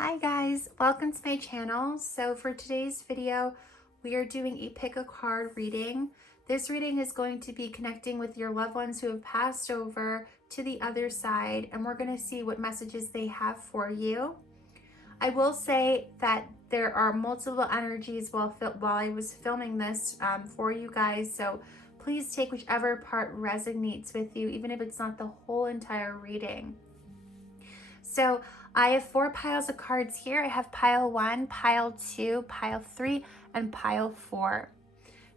Hi guys, welcome to my channel. So for today's video, we are doing a pick a card reading. This reading is going to be connecting with your loved ones who have passed over to the other side, and we're going to see what messages they have for you. I will say that there are multiple energies while I was filming this for you guys, so please take whichever part resonates with you, even if it's not the whole entire reading. So I have 4 piles of cards here. I have pile 1, pile 2, pile 3, and pile 4.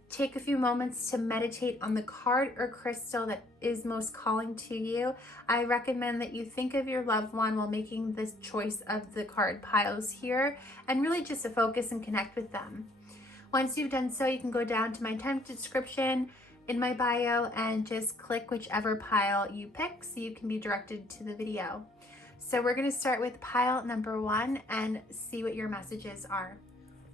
Take a few moments to meditate on the card or crystal that is most calling to you. I recommend that you think of your loved one while making this choice of the card piles here, and really just to focus and connect with them. Once you've done so, you can go down to my text description in my bio and just click whichever pile you pick so you can be directed to the video. So we're going to start with pile number 1 and see what your messages are.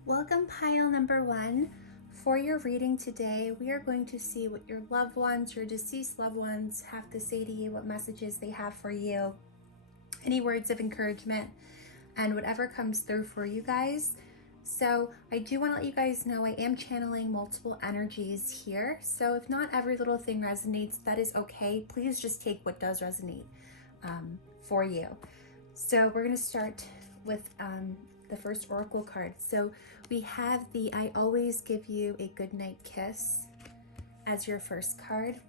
Welcome, pile number 1. For your reading today, we are going to see what your loved ones, your deceased loved ones, have to say to you, what messages they have for you, any words of encouragement, and whatever comes through for you guys. So I do want to let you guys know I am channeling multiple energies here. So if not every little thing resonates, that is okay. Please just take what does resonate for you. So we're going to start with the first oracle card. So we have the I always give you a good night kiss as your first card.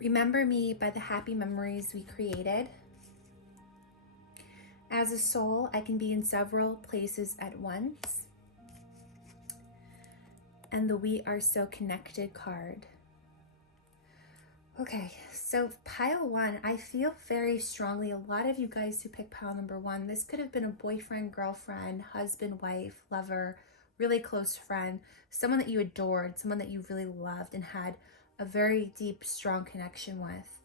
Remember me by the happy memories we created. As a soul, I can be in several places at once. And the we are so connected card. Okay, so pile 1, I feel very strongly, a lot of you guys who picked pile number 1, this could have been a boyfriend, girlfriend, husband, wife, lover, really close friend, someone that you adored, someone that you really loved and had a very deep, strong connection with.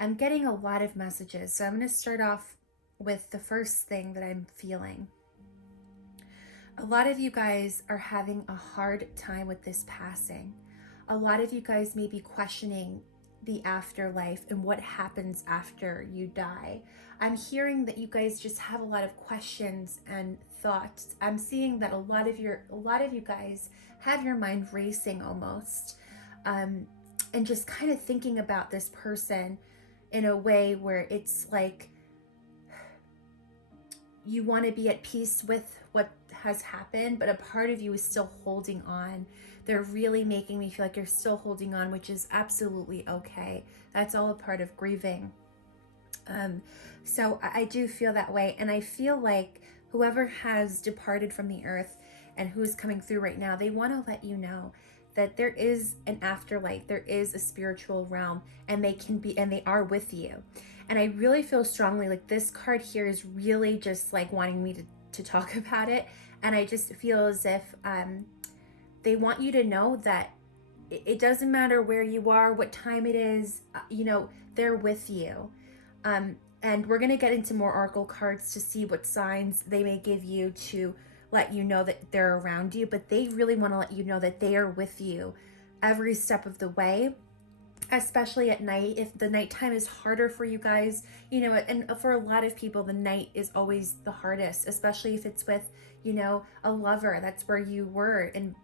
I'm getting a lot of messages, so I'm going to start off with the first thing that I'm feeling. A lot of you guys are having a hard time with this passing. A lot of you guys may be questioning the afterlife and what happens after you die. I'm hearing that you guys just have a lot of questions and thoughts. I'm seeing that a lot of you guys have your mind racing almost, and just kind of thinking about this person in a way where it's like you want to be at peace with what has happened, but a part of you is still holding on. They're really making me feel like you're still holding on, which is absolutely okay. That's all a part of grieving. So I do feel that way. And I feel like whoever has departed from the earth and who's coming through right now, they want to let you know that there is an afterlife, there is a spiritual realm, and they are with you. And I really feel strongly like this card here is really just like wanting me to talk about it. And I just feel as if they want you to know that it doesn't matter where you are, what time it is, they're with you. And we're going to get into more oracle cards to see what signs they may give you to let you know that they're around you, but they really want to let you know that they are with you every step of the way, especially at night. If the nighttime is harder for you guys, and for a lot of people, the night is always the hardest, especially if it's with, a lover. That's where you were, and,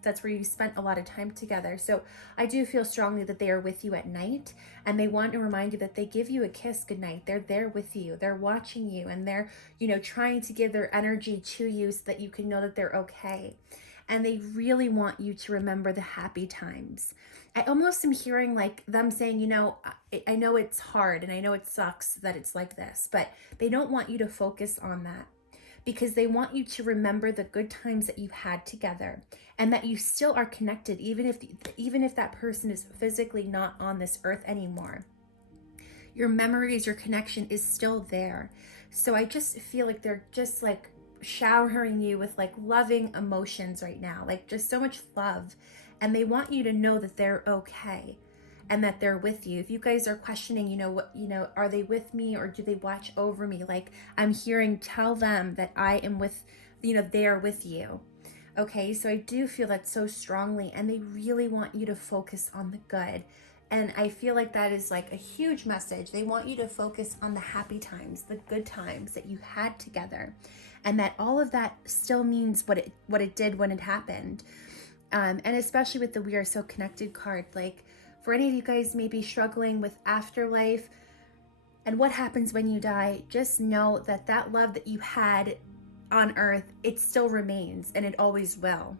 that's where you spent a lot of time together. So I do feel strongly that they are with you at night, and they want to remind you that they give you a kiss goodnight. They're there with you. They're watching you, and they're, trying to give their energy to you so that you can know that they're okay. And they really want you to remember the happy times. I almost am hearing like them saying, I know it's hard and I know it sucks that it's like this, but they don't want you to focus on that, because they want you to remember the good times that you had together and that you still are connected, even if that person is physically not on this earth anymore. Your memories, your connection is still there. So I just feel like they're just like showering you with like loving emotions right now, like just so much love. And they want you to know that they're okay and that they're with you. If you guys are questioning, are they with me or do they watch over me? Like I'm hearing, tell them that I am with, they are with you. Okay, so I do feel that so strongly, and they really want you to focus on the good And I feel like that is like a huge message. They want you to focus on the happy times, the good times that you had together, and that all of that still means what it did when it happened. And especially with the We Are So Connected card, like for any of you guys maybe struggling with afterlife and what happens when you die, just know that that love that you had on earth, it still remains and it always will.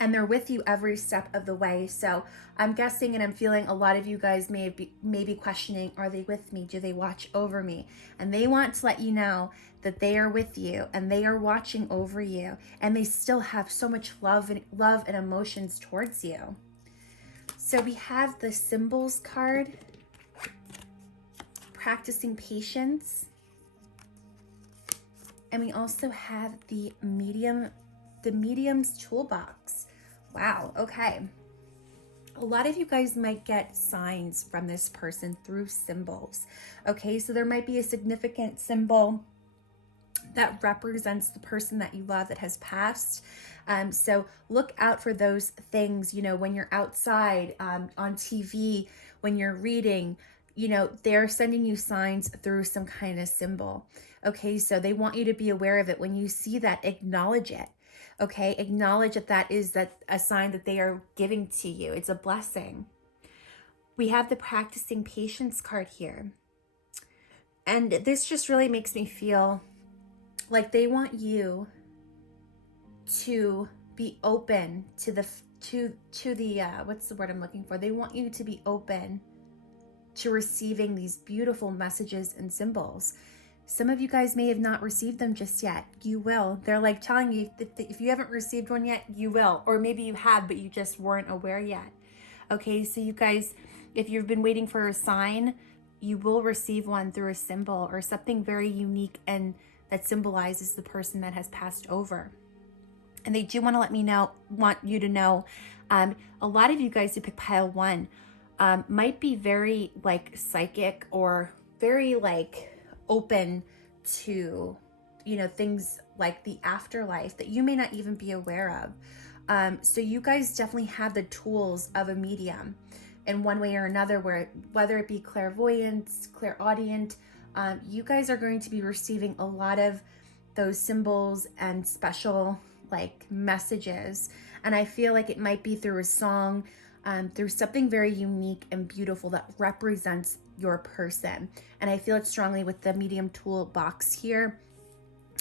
And they're with you every step of the way. So I'm guessing and I'm feeling a lot of you guys may be questioning, are they with me? Do they watch over me? And they want to let you know that they are with you and they are watching over you, and they still have so much love and emotions towards you. So we have the Symbols card, practicing patience. And we also have the medium's toolbox. Wow, okay. A lot of you guys might get signs from this person through symbols. Okay, so there might be a significant symbol that represents the person that you love that has passed. So look out for those things, when you're outside, on TV, when you're reading, they're sending you signs through some kind of symbol. Okay, so they want you to be aware of it. When you see that, acknowledge it. Okay, acknowledge that is a sign that they are giving to you. It's a blessing. We have the practicing patience card here. And this just really makes me feel like they want you to be open to the what's the word I'm looking for? They want you to be open to receiving these beautiful messages and symbols. Some of you guys may have not received them just yet. You will. They're like telling you that if you haven't received one yet, you will. Or maybe you have, but you just weren't aware yet. Okay, so you guys, if you've been waiting for a sign, you will receive one through a symbol or something very unique and that symbolizes the person that has passed over. And they do want you to know, a lot of you guys who pick pile 1 might be very like psychic or very like open to, things like the afterlife that you may not even be aware of. So you guys definitely have the tools of a medium in one way or another, whether it be clairvoyance, clairaudient, you guys are going to be receiving a lot of those symbols and special like messages. And I feel like it might be through a song, through something very unique and beautiful that represents your person. And I feel it strongly with the medium toolbox here,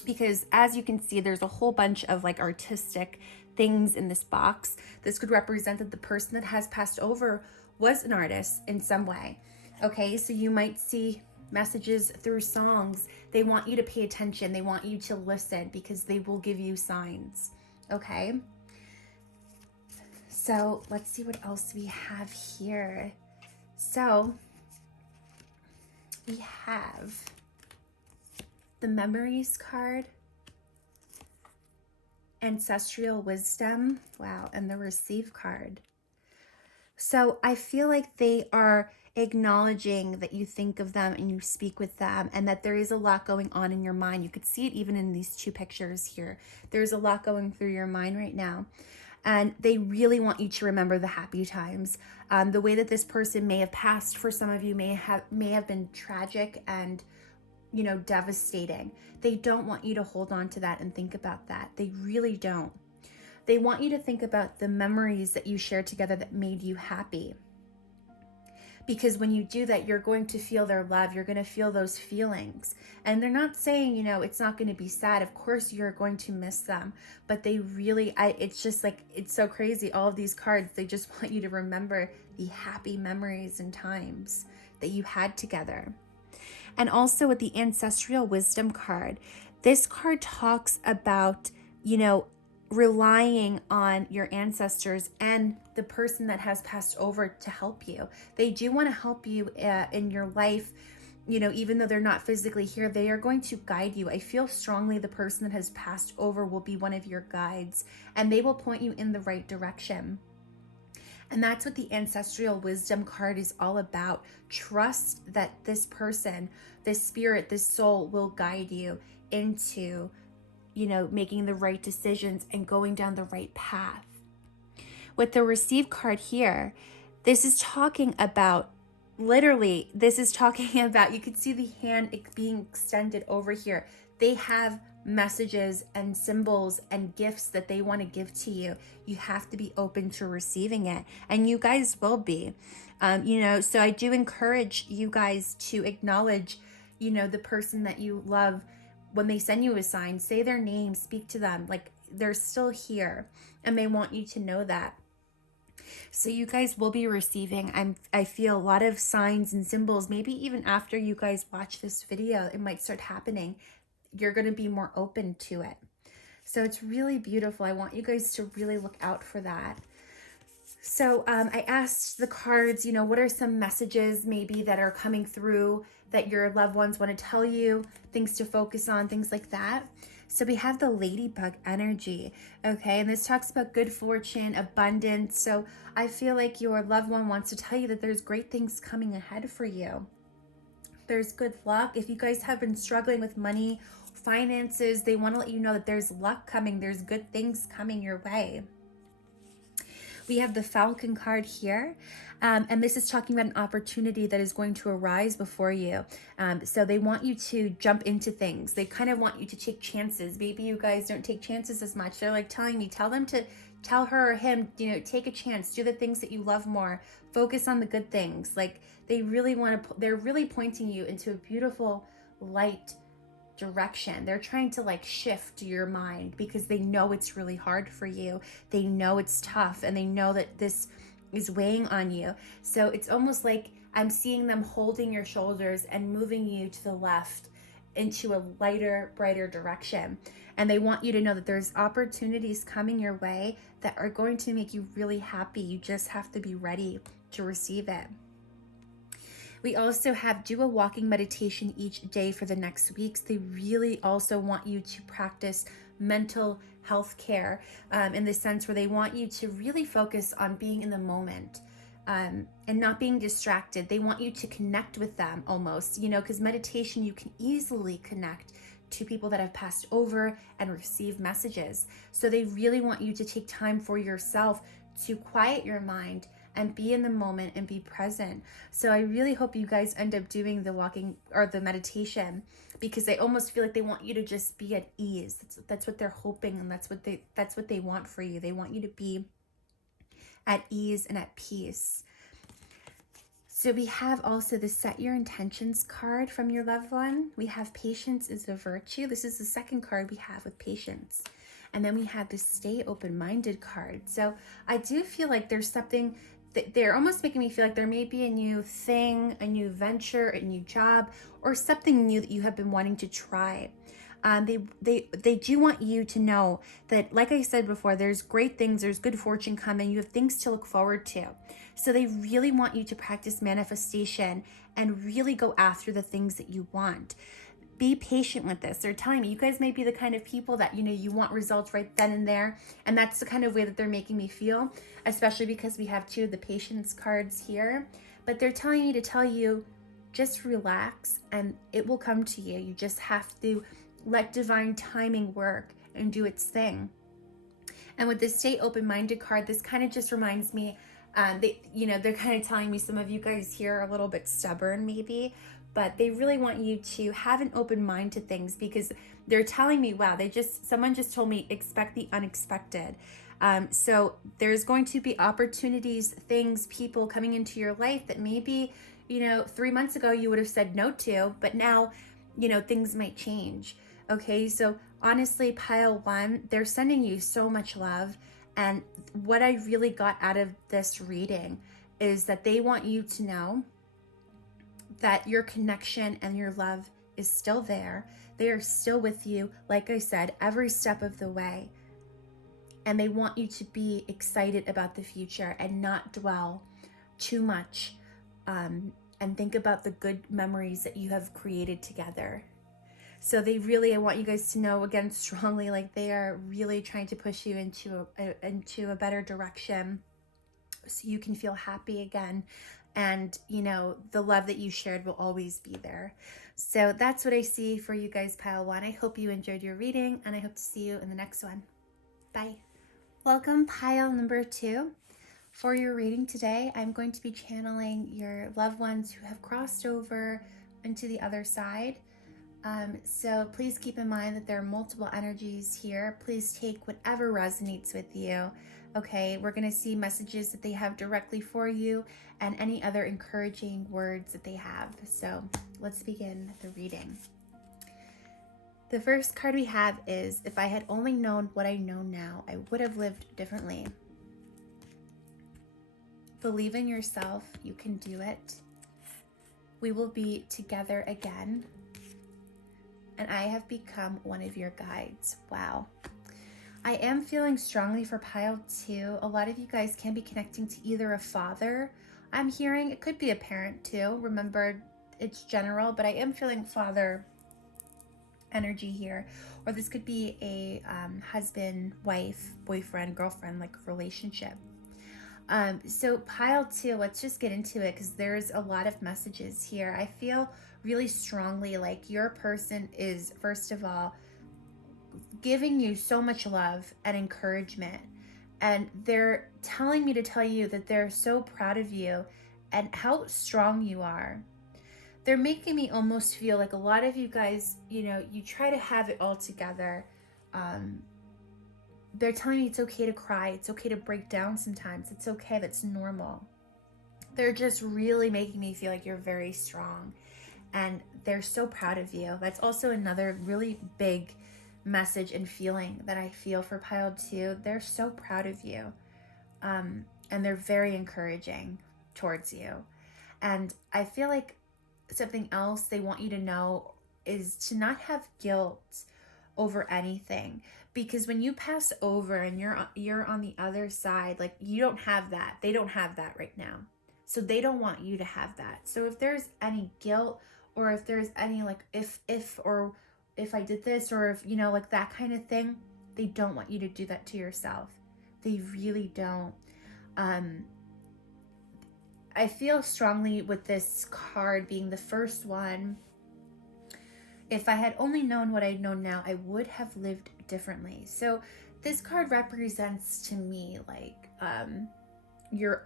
because as you can see, there's a whole bunch of like artistic things in this box. This could represent that the person that has passed over was an artist in some way. Okay, so you might see messages through songs. They want you to pay attention. They want you to listen because they will give you signs. Okay, so let's see what else we have here. So we have the Memories card, Ancestral Wisdom, wow, and the Receive card. So I feel like they are acknowledging that you think of them and you speak with them, and that there is a lot going on in your mind. You could see it even in these 2 pictures here. There's a lot going through your mind right now. And they really want you to remember the happy times. The way that this person may have passed for some of you may have been tragic and, devastating. They don't want you to hold on to that and think about that. They really don't. They want you to think about the memories that you shared together that made you happy. Because when you do that, you're going to feel their love. You're going to feel those feelings. And they're not saying, it's not going to be sad. Of course, you're going to miss them. But they really, it's just like, it's so crazy. All of these cards, they just want you to remember the happy memories and times that you had together. And also with the Ancestral Wisdom card, this card talks about, relying on your ancestors and the person that has passed over to help you. They do want to help you in your life, even though they're not physically here. They are going to guide you. I feel strongly the person that has passed over will be one of your guides, and they will point you in the right direction. And that's what the Ancestral Wisdom card is all about. Trust that this person, this spirit, this soul will guide you into making the right decisions and going down the right path. With the Receive card here, This is talking about, literally, this is talking about, you could see the hand being extended over here. They have messages and symbols and gifts that they want to give to you. You have to be open to receiving it, and you guys will be. So I do encourage you guys to acknowledge, the person that you love. When they send you a sign, say their name, speak to them like they're still here, and they want you to know that. So you guys will be receiving, I feel, a lot of signs and symbols. Maybe even after you guys watch this video, it might start happening. You're going to be more open to it. So it's really beautiful. I want you guys to really look out for that. So I asked the cards, what are some messages maybe that are coming through that your loved ones want to tell you, things to focus on, things like that. So we have the ladybug energy, okay? And this talks about good fortune, abundance. So I feel like your loved one wants to tell you that there's great things coming ahead for you. There's good luck. If you guys have been struggling with money, finances, they want to let you know that there's luck coming. There's good things coming your way. We have the Falcon card here, and this is talking about an opportunity that is going to arise before you. So they want you to jump into things. They kind of want you to take chances. Maybe you guys don't take chances as much. They're like telling me, tell them to tell her or him, take a chance, do the things that you love more, focus on the good things. Like they really want to, they're really pointing you into a beautiful light direction. They're trying to like shift your mind because they know it's really hard for you. They know it's tough, and they know that this is weighing on you. So it's almost like I'm seeing them holding your shoulders and moving you to the left into a lighter, brighter direction. And they want you to know that there's opportunities coming your way that are going to make you really happy. You just have to be ready to receive it. We also have do a walking meditation each day for the next weeks. They really also want you to practice mental health care in the sense where they want you to really focus on being in the moment and not being distracted. They want you to connect with them almost, because meditation, you can easily connect to people that have passed over and receive messages. So they really want you to take time for yourself to quiet your mind and be in the moment and be present. So I really hope you guys end up doing the walking or the meditation, because they almost feel like they want you to just be at ease. That's what they're hoping, and that's what they want for you. They want you to be at ease and at peace. So we have also the set your intentions card from your loved one. We have patience is a virtue. This is the second card we have with patience. And then we have the stay open-minded card. So I do feel like there's something that they're almost making me feel like there may be a new thing, a new venture, a new job, or something new that you have been wanting to try. They do want you to know that, like I said before, there's great things, there's good fortune coming, you have things to look forward to. So they really want you to practice manifestation and really go after the things that you want. Be patient with this. They're telling me you guys may be the kind of people that, you want results right then and there. And that's the kind of way that they're making me feel, especially because we have two of the patience cards here. But they're telling me to tell you, just relax and it will come to you. You just have to let divine timing work and do its thing. And with the stay open-minded card, this kind of just reminds me, they're kind of telling me some of you guys here are a little bit stubborn maybe, but they really want you to have an open mind to things, because they're telling me, wow, someone just told me, expect the unexpected. So there's going to be opportunities, things, people coming into your life that maybe, 3 months ago you would have said no to, but now, things might change. Okay, so honestly, pile one, they're sending you so much love. And what I really got out of this reading is that they want you to know that your connection and your love is still there. They are still with you, like I said, every step of the way. And they want you to be excited about the future and not dwell too much and think about the good memories that you have created together. So I want you guys to know, again, strongly, like they are really trying to push you into a better direction so you can feel happy again. And, the love that you shared will always be there. So that's what I see for you guys, pile one. I hope you enjoyed your reading, and I hope to see you in the next one. Bye. Welcome, pile number two. For your reading today, I'm going to be channeling your loved ones who have crossed over into the other side. So please keep in mind that there are multiple energies here. Please take whatever resonates with you. Okay, we're going to see messages that they have directly for you and any other encouraging words that they have. So let's begin the reading. The first card we have is, if I had only known what I know now, I would have lived differently. Believe in yourself, you can do it. We will be together again. And I have become one of your guides. Wow. I am feeling strongly for pile 2. A lot of you guys can be connecting to either a father. I'm hearing it could be a parent too. Remember, it's general, but I am feeling father energy here. Or this could be a husband, wife, boyfriend, girlfriend, like relationship. So pile 2, let's just get into it because there's a lot of messages here. I feel really strongly like your person is, first of all, giving you so much love and encouragement. And they're telling me to tell you that they're so proud of you and how strong you are. They're making me almost feel like a lot of you guys, you try to have it all together. They're telling me it's okay to cry. It's okay to break down sometimes. It's okay. That's normal. They're just really making me feel like you're very strong. And they're so proud of you. That's also another really big message and feeling that I feel for pile 2. They're so proud of you. And they're very encouraging towards you. And I feel like something else they want you to know is to not have guilt over anything, because when you pass over and you're on the other side, like, you don't have that. They don't have that right now, so they don't want you to have that. So if there's any guilt, or if there's any like if I did this, or if like that kind of thing, they don't want you to do that to yourself. They really don't. I feel strongly with this card being the first one. If I had only known what I know now, I would have lived differently. So this card represents to me like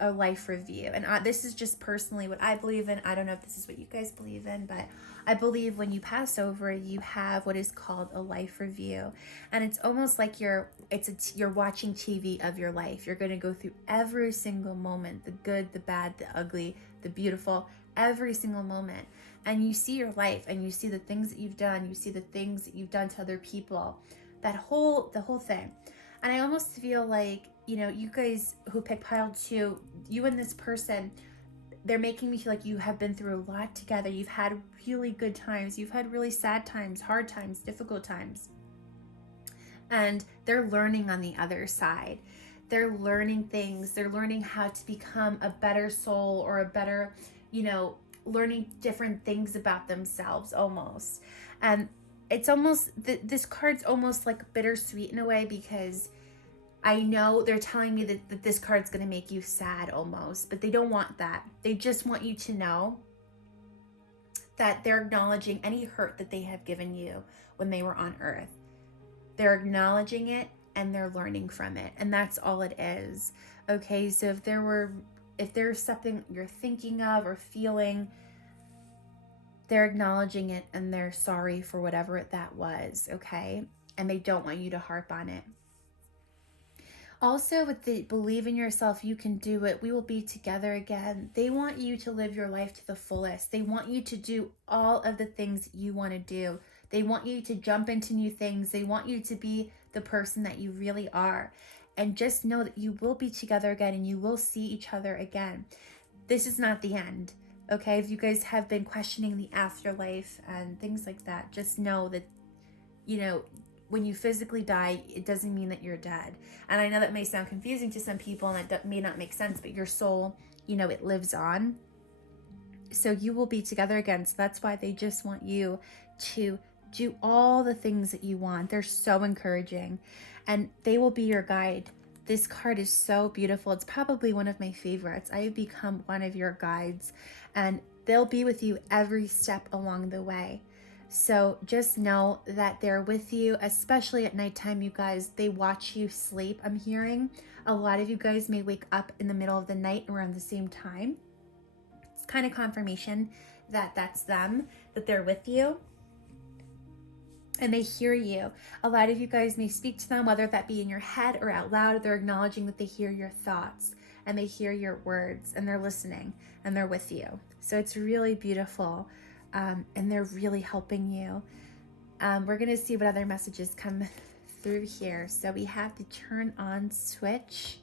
a life review. And this is just personally what I believe in. I don't know if this is what you guys believe in, but I believe when you pass over, you have what is called a life review. And it's almost like you're watching TV of your life. You're going to go through every single moment, the good, the bad, the ugly, the beautiful, every single moment. And you see your life, and you see the things that you've done. You see the things that you've done to other people, the whole thing. And I almost feel like, you guys who pick pile 2, you and this person, they're making me feel like you have been through a lot together. You've had really good times. You've had really sad times, hard times, difficult times. And they're learning on the other side. They're learning things. They're learning how to become a better soul, or a better, learning different things about themselves almost. And it's almost, this card's almost like bittersweet in a way, because I know they're telling me that this card's going to make you sad almost, but they don't want that. They just want you to know that they're acknowledging any hurt that they have given you when they were on earth. They're acknowledging it and they're learning from it. And that's all it is. Okay, so if there's something you're thinking of or feeling, they're acknowledging it and they're sorry for whatever that was, okay? And they don't want you to harp on it. Also, with the believe in yourself, you can do it, we will be together again. They want you to live your life to the fullest. They want you to do all of the things you want to do. They want you to jump into new things. They want you to be the person that you really are. And just know that you will be together again and you will see each other again. This is not the end, okay? If you guys have been questioning the afterlife and things like that, just know that, when you physically die, it doesn't mean that you're dead. And I know that may sound confusing to some people and that may not make sense, but your soul, it lives on. So you will be together again. So that's why they just want you to do all the things that you want. They're so encouraging and they will be your guide. This card is so beautiful. It's probably one of my favorites. I have become one of your guides and they'll be with you every step along the way. So just know that they're with you, especially at nighttime, you guys. They watch you sleep, I'm hearing. A lot of you guys may wake up in the middle of the night around the same time. It's kind of confirmation that that's them, that they're with you. And they hear you. A lot of you guys may speak to them, whether that be in your head or out loud. They're acknowledging that they hear your thoughts and they hear your words, and they're listening and they're with you. So it's really beautiful, and they're really helping you. We're going to see what other messages come through here. So we have the turn on switch.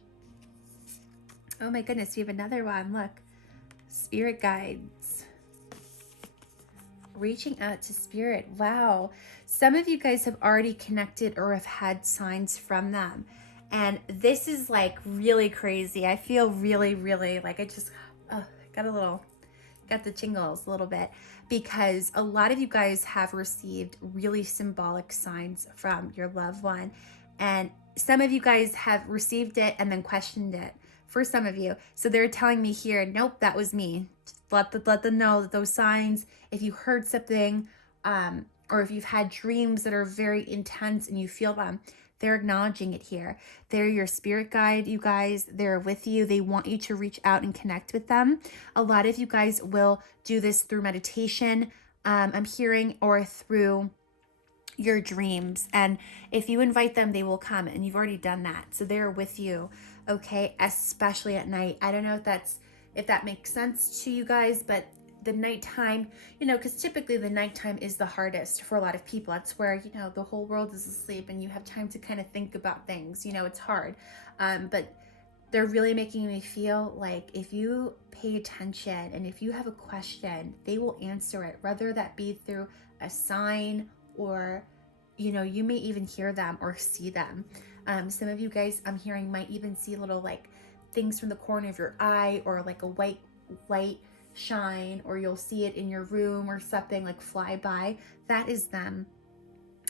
Oh my goodness, we have another one. Look, spirit guides. Reaching out to spirit. Wow. Some of you guys have already connected or have had signs from them. And this is like really crazy. I feel really, really like I just got the tingles a little bit, because a lot of you guys have received really symbolic signs from your loved one. And some of you guys have received it and then questioned it, for some of you. So they're telling me here, nope, that was me. Let them know that those signs, if you heard something, or if you've had dreams that are very intense and you feel them, they're acknowledging it here. They're your spirit guide, you guys. They're with you. They want you to reach out and connect with them. A lot of you guys will do this through meditation, I'm hearing, or through your dreams. And if you invite them, they will come, and you've already done that. So they're with you, okay? Especially at night. I don't know if that makes sense to you guys, but the nighttime, because typically the nighttime is the hardest for a lot of people. That's where, the whole world is asleep and you have time to kind of think about things. It's hard. But they're really making me feel like if you pay attention and if you have a question, they will answer it, whether that be through a sign or, you may even hear them or see them. Some of you guys, I'm hearing, might even see little like things from the corner of your eye, or like a white light shine, or you'll see it in your room or something like fly by. That is them.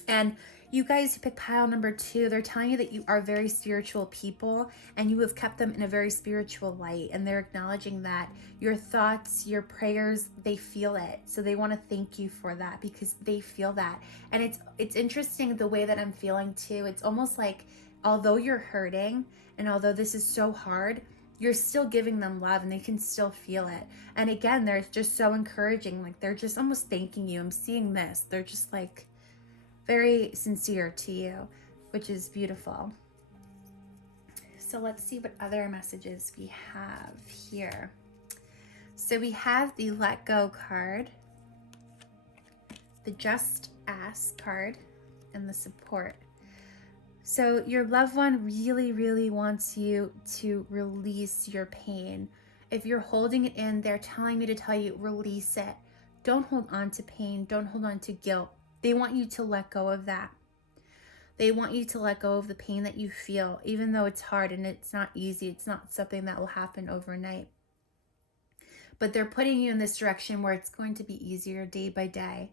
And you guys who pick pile number 2, they're telling you that you are very spiritual people and you have kept them in a very spiritual light, and they're acknowledging that your thoughts, your prayers, they feel it. So they want to thank you for that, because they feel that. And it's interesting the way that I'm feeling too. It's almost like, although you're hurting and although this is so hard, you're still giving them love and they can still feel it. And again, they're just so encouraging. Like they're just almost thanking you. I'm seeing this. They're just like very sincere to you, which is beautiful. So let's see what other messages we have here. So we have the Let Go card, the Just Ask card, and the Support. So your loved one really, really wants you to release your pain. If you're holding it in, they're telling me to tell you, release it. Don't hold on to pain. Don't hold on to guilt. They want you to let go of that. They want you to let go of the pain that you feel, even though it's hard and it's not easy. It's not something that will happen overnight. But they're putting you in this direction where it's going to be easier day by day.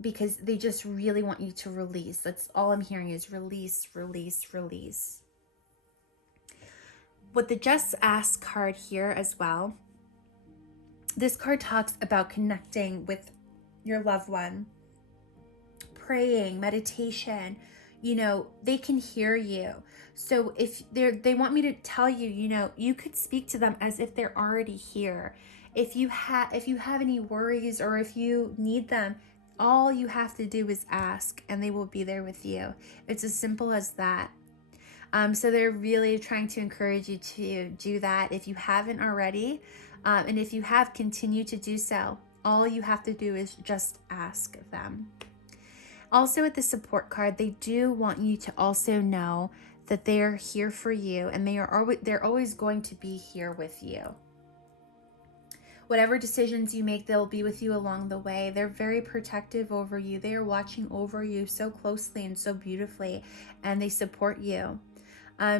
Because they just really want you to release. That's all I'm hearing is release, release, release. With the Just Ask card here as well, this card talks about connecting with your loved one, praying, meditation. They can hear you. So if they want me to tell you, you could speak to them as if they're already here. If you have any worries or if you need them, all you have to do is ask and they will be there with you. It's as simple as that. So they're really trying to encourage you to do that if you haven't already. And if you have, continue to do so. All you have to do is just ask them. Also with the Support card, they do want you to also know that they are here for you, and they're always going to be here with you. Whatever decisions you make, they'll be with you along the way. They're very protective over you. They are watching over you so closely and so beautifully, and they support you.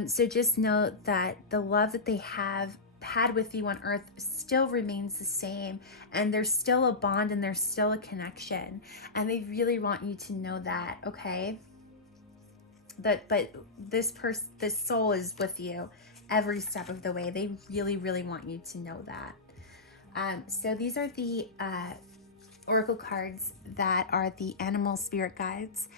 So just know that the love that they have had with you on earth still remains the same, and there's still a bond and there's still a connection, and they really want you to know that, okay? But this soul is with you every step of the way. They really, really want you to know that. So these are the oracle cards that are the animal spirit guides.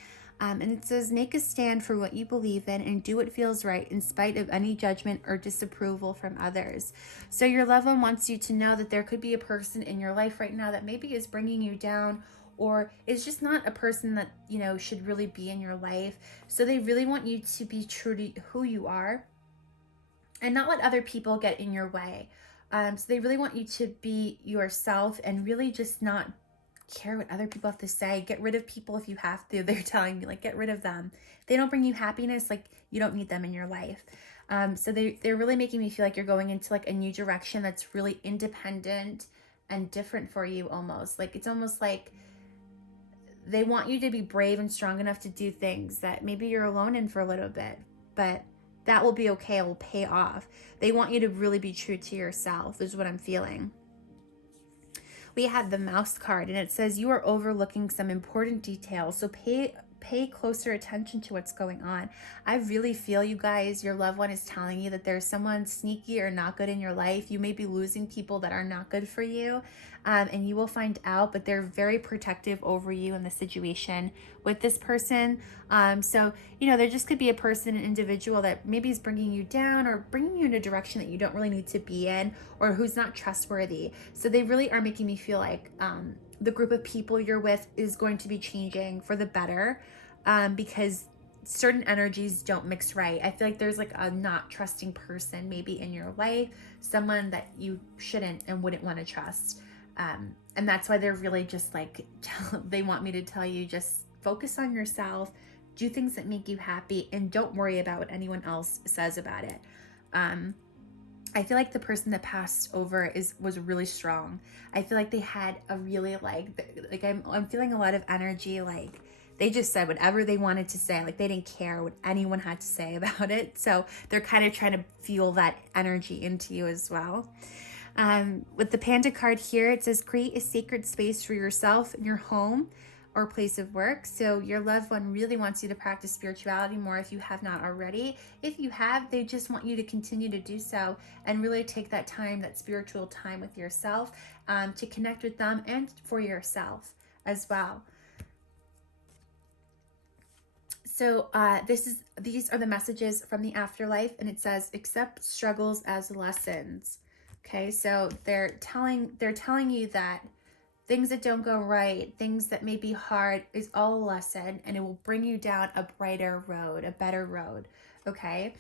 And it says, make a stand for what you believe in and do what feels right in spite of any judgment or disapproval from others. So your loved one wants you to know that there could be a person in your life right now that maybe is bringing you down, or is just not a person that, you know, should really be in your life. So they really want you to be true to who you are and not let other people get in your way. So they really want you to be yourself and really just not care what other people have to say. Get rid of people if you have to. They're telling me, like, get rid of them. They don't bring you happiness. Like, you don't need them in your life. So they're really making me feel like you're going into like a new direction that's really independent and different for you almost. Like, it's almost like they want you to be brave and strong enough to do things that maybe you're alone in for a little bit, but that will be okay. It will pay off. They want you to really be true to yourself, is what I'm feeling. We have the mouse card, and it says you are overlooking some important details, so pay closer attention to what's going on. I really feel, you guys, your loved one is telling you that there's someone sneaky or not good in your life. You may be losing people that are not good for you, and you will find out, but they're very protective over you in the situation with this person. So, you know, there just could be a person, an individual that maybe is bringing you down or bringing you in a direction that you don't really need to be in, or who's not trustworthy. So they really are making me feel like the group of people you're with is going to be changing for the better, because certain energies don't mix right. I feel like there's like a not trusting person maybe in your life, someone that you shouldn't and wouldn't want to trust. And that's why they're really just like, they want me to tell you, just focus on yourself, do things that make you happy, and don't worry about what anyone else says about it. I feel like the person that passed over was really strong. I feel like they had a really like I'm feeling a lot of energy. Like, they just said whatever they wanted to say. Like, they didn't care what anyone had to say about it. So they're kind of trying to fuel that energy into you as well. With the panda card here, it says create a sacred space for yourself in your home or place of work. So your loved one really wants you to practice spirituality more if you have not already. If you have, they just want you to continue to do so and really take that time, that spiritual time with yourself, to connect with them and for yourself as well. So these are the messages from the afterlife, and it says accept struggles as lessons. Okay, so they're telling you that things that don't go right, things that may be hard, is all a lesson, and it will bring you down a brighter road, a better road. Okay,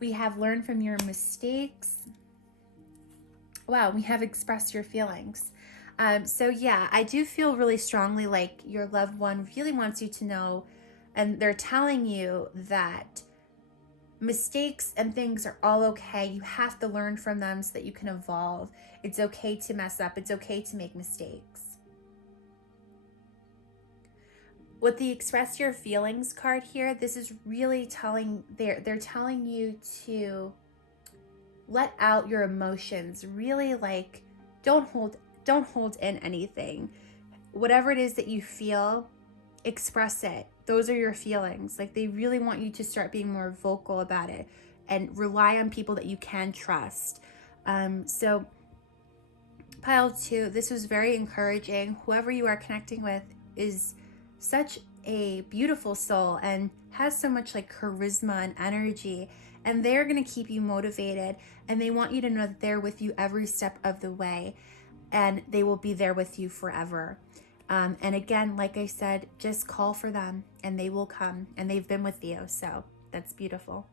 we have learned from your mistakes. Wow, we have expressed your feelings. So yeah, I do feel really strongly like your loved one really wants you to know, and they're telling you that mistakes and things are all okay. You have to learn from them so that you can evolve. It's okay to mess up. It's okay to make mistakes. With the express your feelings card here, this is really telling, they're telling you to let out your emotions. Really, like, don't hold in anything. Whatever it is that you feel, express it. Those are your feelings. Like, they really want you to start being more vocal about it and rely on people that you can trust. So pile 2, this was very encouraging. Whoever you are connecting with is such a beautiful soul and has so much like charisma and energy, and they're going to keep you motivated, and they want you to know that they're with you every step of the way, and they will be there with you forever. And again, like I said, just call for them and they will come, and they've been with you. So that's beautiful.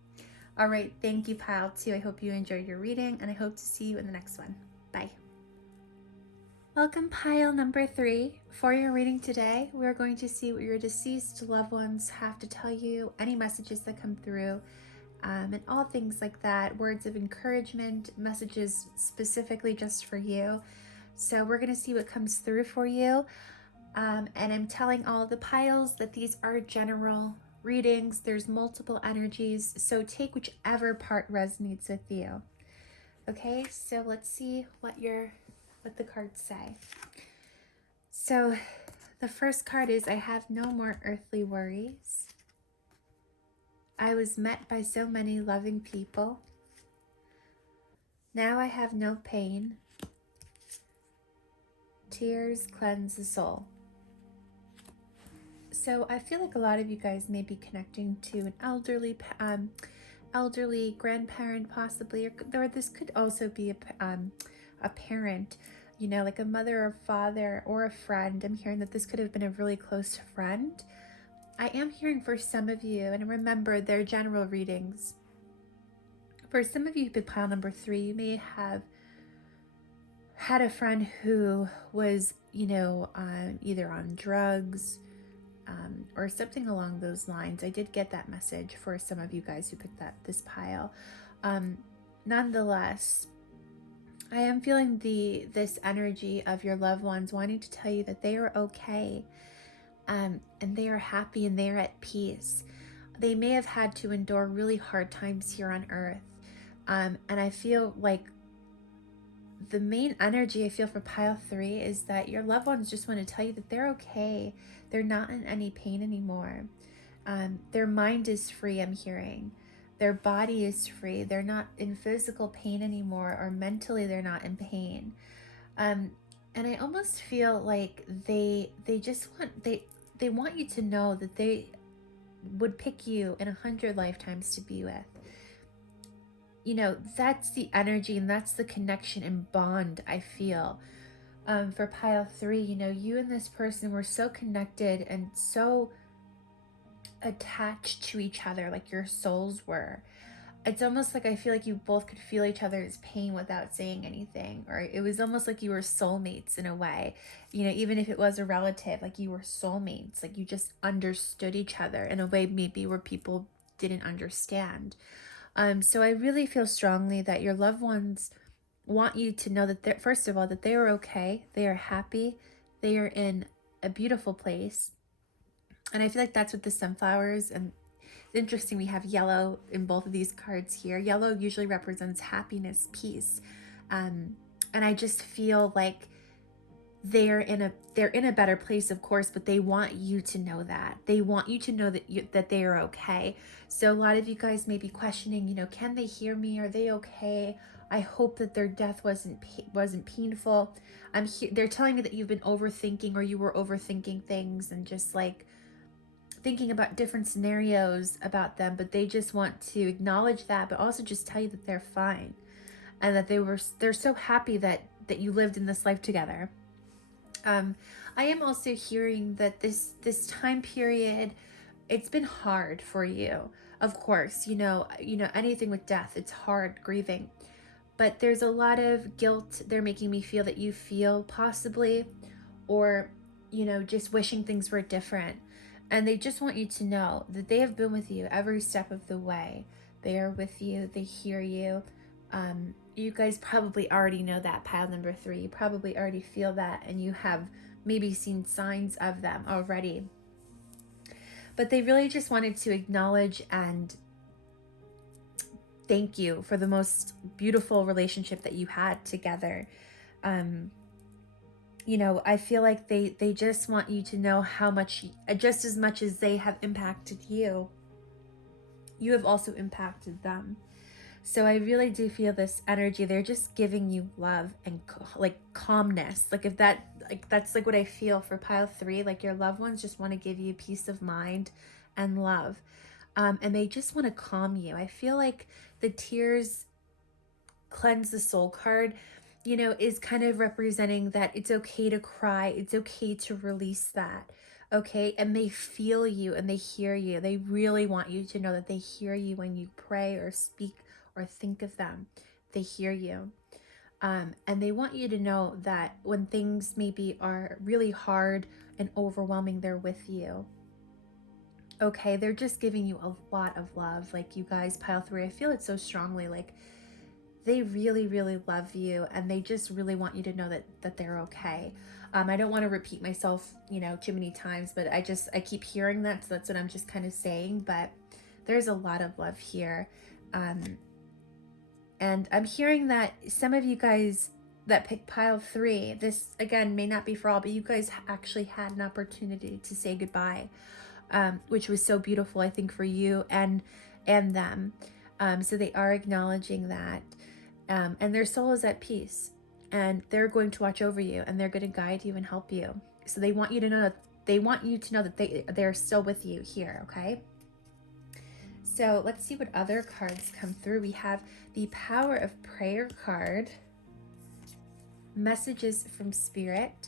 All right. Thank you, pile 2. I hope you enjoyed your reading, and I hope to see you in the next one. Bye. Welcome, pile number 3. For your reading today, we're going to see what your deceased loved ones have to tell you, any messages that come through, and all things like that, words of encouragement, messages specifically just for you. So we're going to see what comes through for you. And I'm telling all the piles that these are general readings. There's multiple energies, so take whichever part resonates with you. Okay, so let's see what the cards say. So the first card is, I have no more earthly worries. I was met by so many loving people. Now I have no pain Tears cleanse the soul. So I feel like a lot of you guys may be connecting to an elderly grandparent possibly, or this could also be a parent, you know, like a mother or father or a friend. I'm hearing that this could have been a really close friend. I am hearing for some of you, and remember, they're general readings. For some of you who picked pile number 3, you may have had a friend who was, you know, either on drugs, or something along those lines. I did get that message for some of you guys who picked this pile. Nonetheless, I am feeling this energy of your loved ones wanting to tell you that they are okay, and they are happy and they are at peace. They may have had to endure really hard times here on earth, and I feel like the main energy I feel for pile 3 is that your loved ones just want to tell you that they're okay. They're not in any pain anymore. Their mind is free, I'm hearing. Their body is free. They're not in physical pain anymore, or mentally they're not in pain. And I almost feel like they want you to know that they would pick you in 100 lifetimes to be with. You know, that's the energy and that's the connection and bond I feel. For pile 3, you know, you and this person were so connected and so attached to each other, like your souls were. It's almost like I feel like you both could feel each other's pain without saying anything, or it was almost like you were soulmates in a way, you know, even if it was a relative, like you were soulmates, like you just understood each other in a way maybe where people didn't understand. So I really feel strongly that your loved ones want you to know that first of all, that they are okay, they are happy, they are in a beautiful place. And I feel like that's what the sunflowers, and it's interesting, we have yellow in both of these cards here. Yellow usually represents happiness, peace. And I just feel like they're in a better place, of course, but they want you to know that. They want you to know that they are okay. So a lot of you guys may be questioning, you know, can they hear me? Are they okay? I hope that their death wasn't painful. They're telling me that you've been overthinking, or you were overthinking things and just like thinking about different scenarios about them, but they just want to acknowledge that, but also just tell you that they're fine and that they're so happy that you lived in this life together. I am also hearing that this time period, it's been hard for you. Of course, you know, anything with death, it's hard grieving. But there's a lot of guilt they're making me feel that you feel possibly, or, you know, just wishing things were different. And they just want you to know that they have been with you every step of the way. They are with you. They hear you. You guys probably already know that, pile number 3. You probably already feel that, and you have maybe seen signs of them already. But they really just wanted to acknowledge and thank you for the most beautiful relationship that you had together. You know, I feel like they just want you to know how much, just as much as they have impacted you, you have also impacted them. So I really do feel this energy. They're just giving you love and like calmness. Like if that's like what I feel for pile 3. Like your loved ones just want to give you peace of mind and love. And they just want to calm you. I feel like the tears cleanse the soul card, you know, is kind of representing that it's okay to cry. It's okay to release that. Okay. And they feel you and they hear you. They really want you to know that they hear you when you pray or speak or think of them. They hear you. And they want you to know that when things maybe are really hard and overwhelming, they're with you. Okay, they're just giving you a lot of love. Like you guys, pile 3, I feel it so strongly. Like they really, really love you, and they just really want you to know that they're okay. I don't want to repeat myself, you know, too many times, but I keep hearing that, so that's what I'm just kind of saying. But there's a lot of love here. And I'm hearing that some of you guys that picked pile 3, this again may not be for all, but you guys actually had an opportunity to say goodbye, which was so beautiful, I think, for you and them. So they are acknowledging that, and their soul is at peace. and they're going to watch over you, and they're going to guide you and help you. So they want you to know that they're still with you here, okay? So let's see what other cards come through. We have the Power of Prayer card, Messages from Spirit,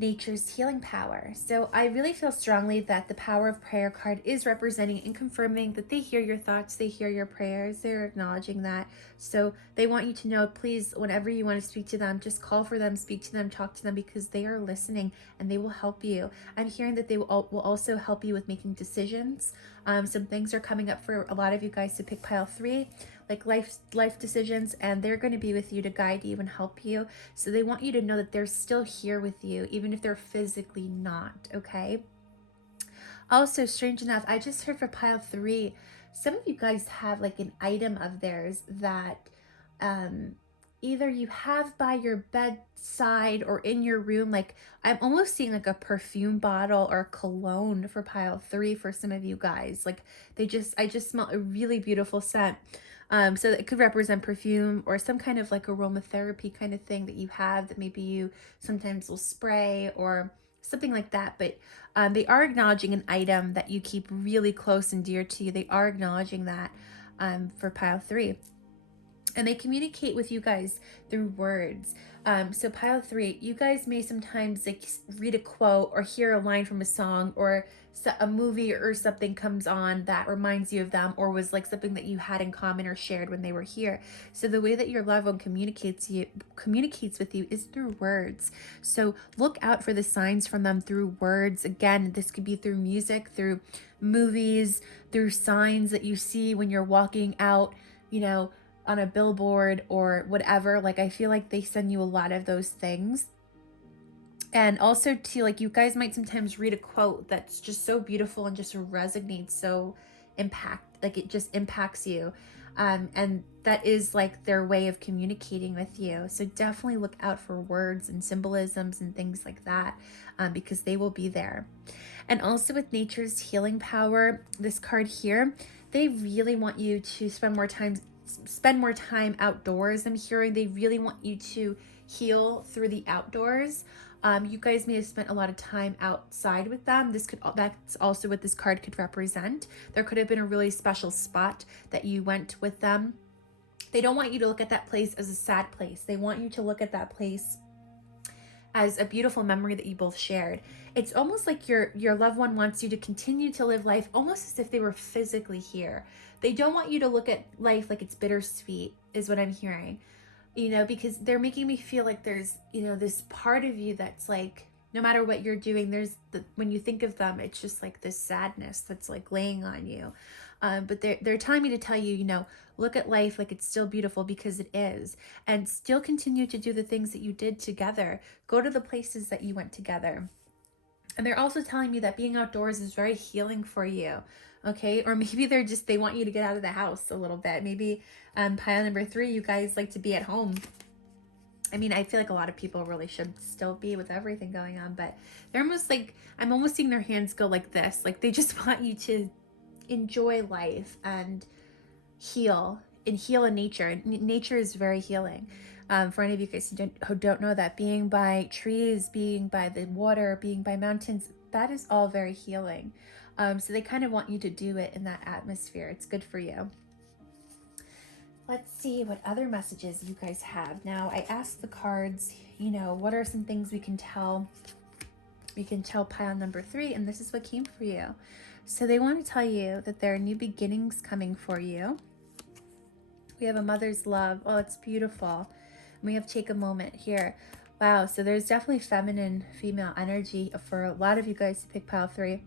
Nature's Healing Power. So I really feel strongly that the Power of Prayer card is representing and confirming that they hear your thoughts, they hear your prayers, they're acknowledging that. So they want you to know, please, whenever you want to speak to them, just call for them, speak to them, talk to them, because they are listening and they will help you. I'm hearing that they will also help you with making decisions. Some things are coming up for a lot of you guys to pick pile 3, like life decisions, and they're going to be with you to guide you and help you. So they want you to know that they're still here with you, even if they're physically not, okay? Also, strange enough, I just heard for pile 3, some of you guys have like an item of theirs that either you have by your bedside or in your room. Like, I'm almost seeing like a perfume bottle or cologne for pile 3 for some of you guys. Like, I just smell a really beautiful scent. So it could represent perfume or some kind of like aromatherapy kind of thing that you have that maybe you sometimes will spray or something like that. But they are acknowledging an item that you keep really close and dear to you. They are acknowledging that for pile 3. And they communicate with you guys through words. So pile 3, you guys may sometimes like read a quote or hear a line from a song, or a movie or something comes on that reminds you of them, or was like something that you had in common or shared when they were here. So the way that your loved one communicates with you is through words. So look out for the signs from them through words. Again, this could be through music, through movies, through signs that you see when you're walking out, on a billboard or whatever. Like, I feel like they send you a lot of those things. And also too, like, you guys might sometimes read a quote that's just so beautiful and just resonates so it just impacts you. And that is like their way of communicating with you. So definitely look out for words and symbolisms and things like that, because they will be there. And also with Nature's Healing Power, this card here, they really want you to spend more time outdoors. I'm hearing they really want you to heal through the outdoors. You guys may have spent a lot of time outside with them. That's also what this card could represent. There could have been a really special spot that you went with them. They don't want you to look at that place as a sad place. They want you to look at that place as a beautiful memory that you both shared. It's almost like your loved one wants you to continue to live life almost as if they were physically here. They don't want you to look at life like it's bittersweet, is what I'm hearing. Because they're making me feel like there's, this part of you that's like, no matter what you're doing, when you think of them, it's just like this sadness that's like laying on you. But they're telling me to tell you, look at life like it's still beautiful, because it is, and still continue to do the things that you did together. Go to the places that you went together. And they're also telling me that being outdoors is very healing for you. Okay. Or maybe they want you to get out of the house a little bit. Maybe pile number 3, you guys like to be at home. I mean, I feel like a lot of people really should still be with everything going on, but they're almost like, I'm almost seeing their hands go like this. Like, they just want you to enjoy life and heal in nature. And nature is very healing. For any of you guys who don't know that, being by trees, being by the water, being by mountains, that is all very healing. So they kind of want you to do it in that atmosphere. It's good for you. Let's see what other messages you guys have. Now, I asked the cards, what are some things we can tell pile number 3, and this is what came for you. So they want to tell you that there are new beginnings coming for you. We have a mother's love. Oh, it's beautiful. And we have take a moment here. Wow, so there's definitely feminine, female energy for a lot of you guys to pick pile 3.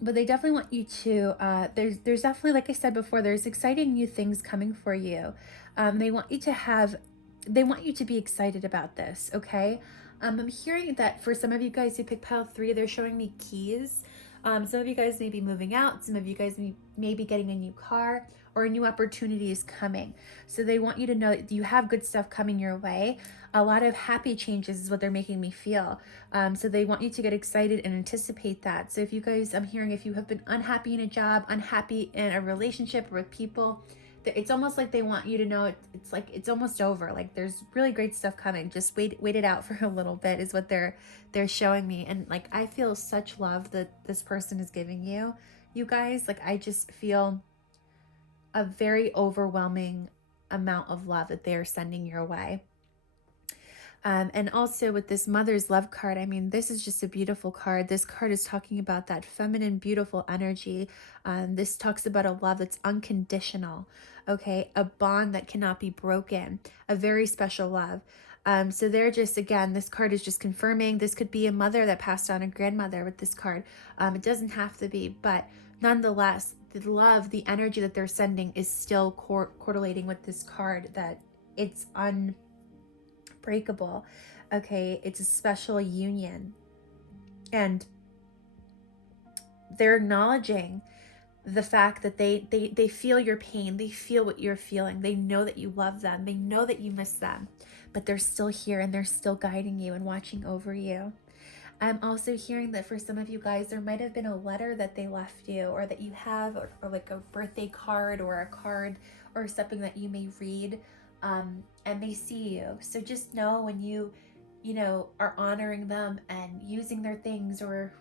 But they definitely want you to, there's definitely, like I said before, there's exciting new things coming for you. They want you to be excited about this, okay? I'm hearing that for some of you guys who pick pile 3, they're showing me keys. Some of you guys may be moving out. Some of you guys may be getting a new car, or a new opportunity is coming. So they want you to know that you have good stuff coming your way. A lot of happy changes is what they're making me feel. So they want you to get excited and anticipate that. So if you guys, I'm hearing if you have been unhappy in a job, unhappy in a relationship or with people, it's almost like they want you to know it's like it's almost over. Like there's really great stuff coming. Just wait it out for a little bit is what they're showing me. And like I feel such love that this person is giving you, you guys. Like I just feel a very overwhelming amount of love that they're sending your way. And also with this mother's love card, I mean, this is just a beautiful card. This card is talking about that feminine, beautiful energy. This talks about a love that's unconditional, okay? A bond that cannot be broken, a very special love. So they're just, again, this card is just confirming this could be a mother that passed on a grandmother with this card. It doesn't have to be, but nonetheless, the love, the energy that they're sending is still correlating with this card, that it's unbreakable. Okay, it's a special union. And they're acknowledging the fact that they feel your pain. They feel what you're feeling. They know that you love them. They know that you miss them. But they're still here and they're still guiding you and watching over you. I'm also hearing that for some of you guys, there might have been a letter that they left you, or that you have, or like a birthday card or a card or something that you may read, and they see you. So just know when you are honoring them and using their things, or,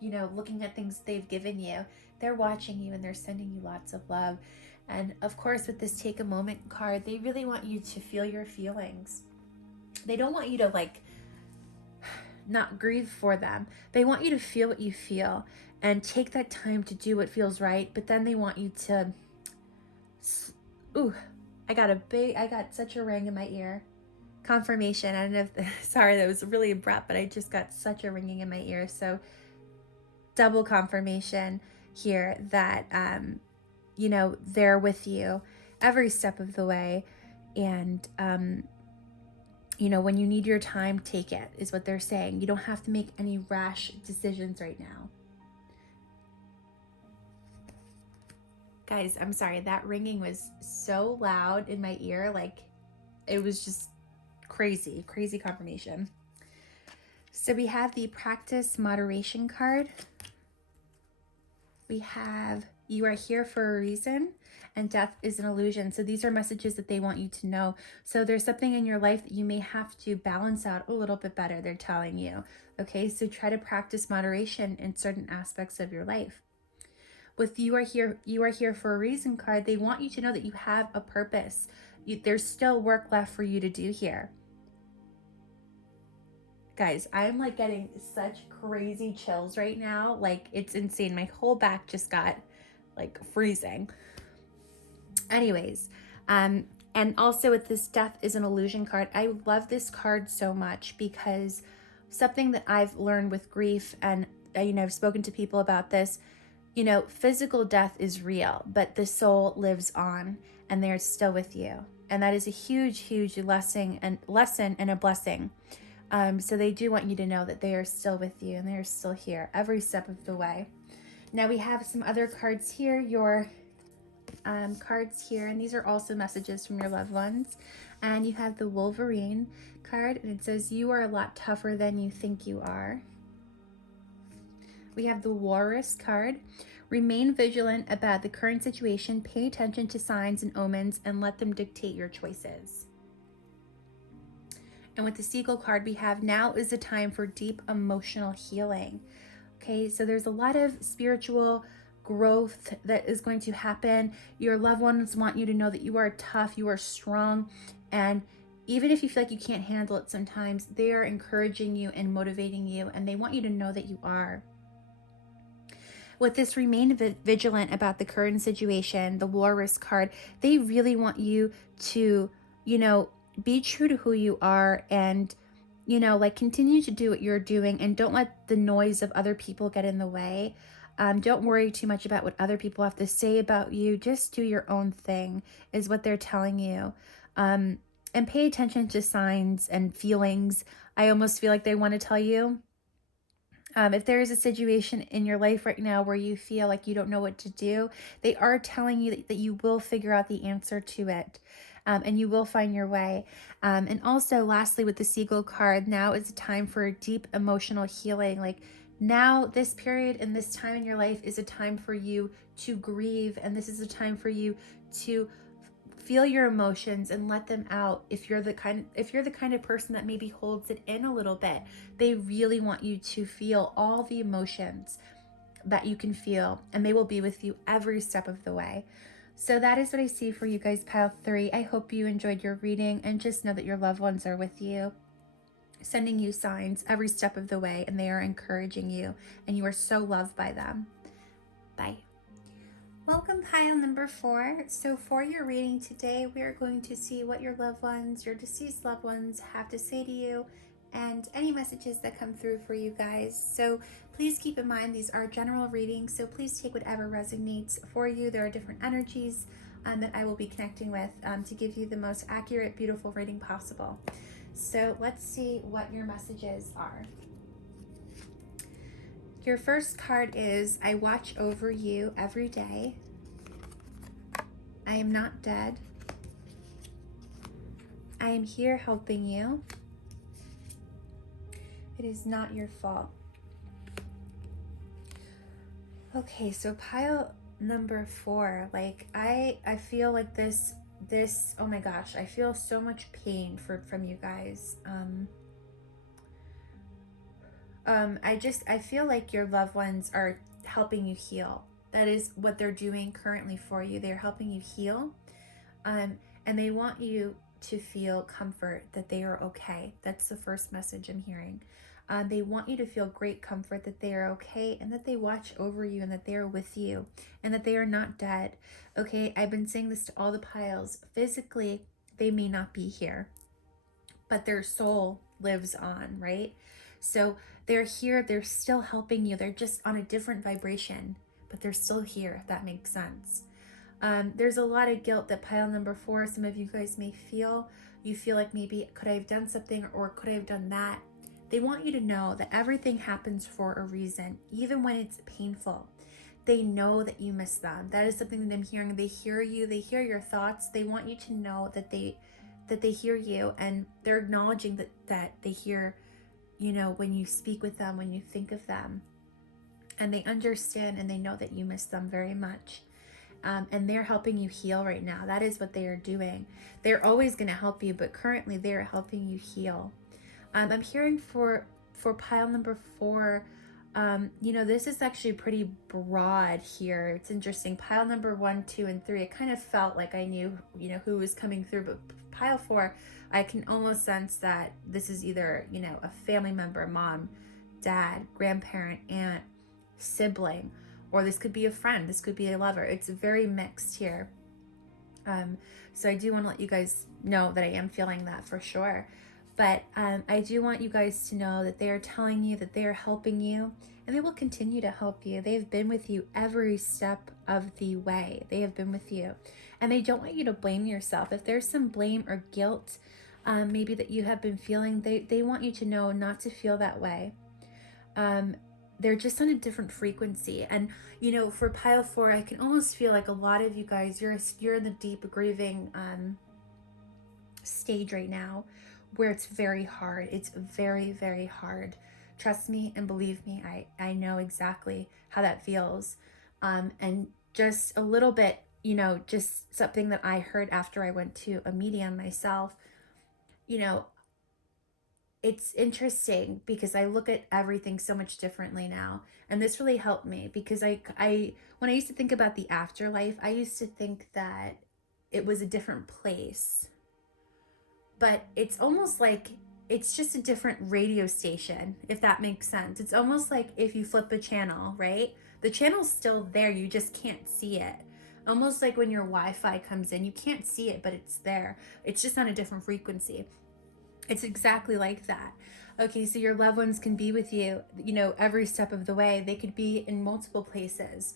looking at things they've given you, they're watching you and they're sending you lots of love. And of course, with this take a moment card, they really want you to feel your feelings. They don't want you to like not grieve for them. They want you to feel what you feel and take that time to do what feels right. But then they want you to, ooh, I got such a ring in my ear. Confirmation. I don't know if, sorry, that was really abrupt, but I just got such a ringing in my ear. So double confirmation here that, they're with you every step of the way. And, when you need your time, take it, is what they're saying. You don't have to make any rash decisions right now. Guys, I'm sorry, that ringing was so loud in my ear. Like, it was just crazy confirmation. So we have the practice moderation card. We have you are here for a reason, and death is an illusion. So these are messages that they want you to know. So there's something in your life that you may have to balance out a little bit better, they're telling you. Okay, so try to practice moderation in certain aspects of your life. With you are here for a reason card, they want you to know that you have a purpose. There's still work left for you to do here. Guys, I'm like getting such crazy chills right now. Like, it's insane. My whole back just got like freezing. Anyways, and also with this death is an illusion card, I love this card so much because something that I've learned with grief, and I've spoken to people about this, physical death is real, but the soul lives on and they're still with you. And that is a huge lesson and a blessing. So they do want you to know that they are still with you and they are still here every step of the way. Now we have some other cards here, your cards here, and these are also messages from your loved ones. And you have the Wolverine card, and it says, you are a lot tougher than you think you are. We have the Walrus card. Remain vigilant about the current situation, pay attention to signs and omens, and let them dictate your choices. And with the Seagull card, we have now is the time for deep emotional healing. Okay, so there's a lot of spiritual growth that is going to happen. Your loved ones want you to know that you are tough, you are strong, and even if you feel like you can't handle it sometimes, they are encouraging you and motivating you, and they want you to know that you are. With this remain vigilant about the current situation, the Walrus card, they really want you to, be true to who you are and, continue to do what you're doing, and don't let the noise of other people get in the way. Don't worry too much about what other people have to say about you. Just do your own thing is what they're telling you. And pay attention to signs and feelings. I almost feel like they want to tell you. If there is a situation in your life right now where you feel like you don't know what to do, they are telling you that you will figure out the answer to it. And you will find your way. And also, lastly, with the Seagull card, now is a time for deep emotional healing. Like, now, this period and this time in your life is a time for you to grieve. And this is a time for you to feel your emotions and let them out. If you're the kind of person that maybe holds it in a little bit, they really want you to feel all the emotions that you can feel, and they will be with you every step of the way. So that is what I see for you guys, pile 3. I hope you enjoyed your reading, and just know that your loved ones are with you, sending you signs every step of the way, and they are encouraging you, and you are so loved by them. Bye. Welcome, pile number 4. So for your reading today, we are going to see what your loved ones, your deceased loved ones, have to say to you, and any messages that come through for you guys. So please keep in mind these are general readings, so please take whatever resonates for you. There are different energies that I will be connecting with to give you the most accurate, beautiful reading possible. So let's see what your messages are. Your first card is, I watch over you every day. I am not dead. I am here helping you. It is not your fault. Okay, so pile number 4, like I feel like this, oh my gosh, I feel so much pain from you guys. I feel like your loved ones are helping you heal. That is what they're doing currently for you. They're helping you heal. And they want you to feel comfort that they are okay. That's the first message I'm hearing. They want you to feel great comfort that they are okay, and that they watch over you, and that they are with you, and that they are not dead. Okay, I've been saying this to all the piles. Physically, they may not be here, but their soul lives on, right? So they're here, they're still helping you. They're just on a different vibration, but they're still here, if that makes sense. There's a lot of guilt that pile number 4, some of you guys may feel. You feel like maybe, could I have done something, or could I have done that? They want you to know that everything happens for a reason, even when it's painful. They know that you miss them. That is something that I'm hearing. They hear you, they hear your thoughts. They want you to know that they hear you, and they're acknowledging that they hear, you know, when you speak with them, when you think of them. And they understand, and they know that you miss them very much. And they're helping you heal right now. That is what they are doing. They're always going to help you, but currently they're helping you heal. I'm hearing for pile number 4, you know, this is actually pretty broad here. It's interesting. Pile number 1, 2, and 3, it kind of felt like I knew, you know, who was coming through, but pile 4, I can almost sense that this is either, you know, a family member, mom, dad, grandparent, aunt, sibling, or this could be a friend, this could be a lover. It's very mixed here. So I do want to let you guys know that I am feeling that for sure. But I do want you guys to know that they are telling you that they are helping you, and they will continue to help you. They have been with you every step of the way. They have been with you. And they don't want you to blame yourself. If there's some blame or guilt, maybe that you have been feeling, they want you to know not to feel that way. They're just on a different frequency. And, you know, for pile 4, I can almost feel like a lot of you guys, you're in the deep grieving stage right now, where it's very hard. It's very, very hard. Trust me and believe me, I know exactly how that feels. And just a little bit, you know, just something that I heard after I went to a medium myself, you know, it's interesting because I look at everything so much differently now. And this really helped me because I when I used to think about the afterlife, I used to think that it was a different place. But it's almost like it's just a different radio station, if that makes sense. It's almost like if you flip a channel, right? The channel's still there, you just can't see it. Almost like when your Wi-Fi comes in, you can't see it, but it's there. It's just on a different frequency. It's exactly like that. Okay, so your loved ones can be with you, you know, every step of the way. They could be in multiple places.